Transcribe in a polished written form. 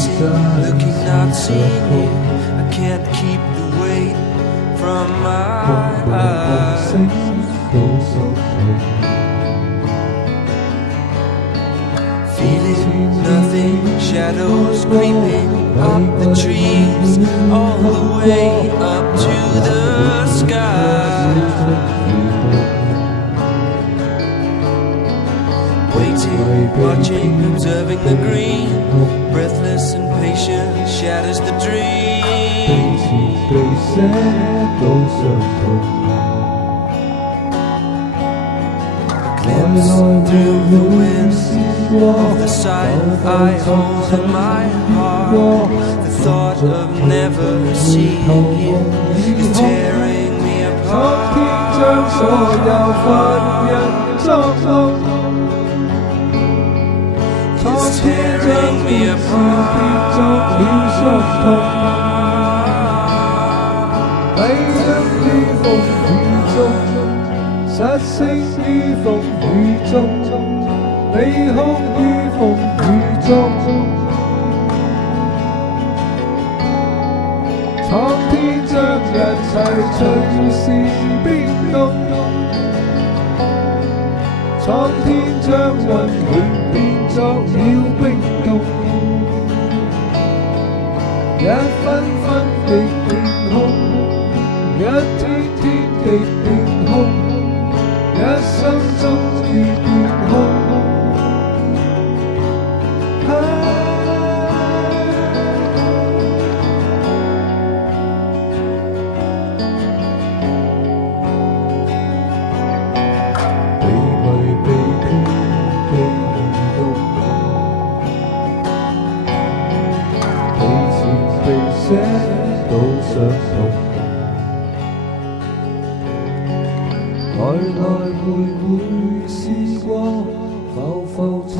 chasing, looking, not seeing you. I can't keep the weight from my eyes. Feeling nothing, shadows creeping up the trees, all the way up to the sky. Waiting, watching, observing the green, breathless and patient, shatters the dream. Glimpse through the wind of the sight I hold in my heart. The thought of never seeing you is tearing me apart. It's tearing me apart. 失聲於風雨中，你哭於風雨中，蒼天將一切隨時變動，蒼天將溫暖變作了冰凍，一分分的天空，一天天的天空。一生終於變空，被迷被騙被愚弄，被纏被寫到傷痛。來來回回試過，浮浮沉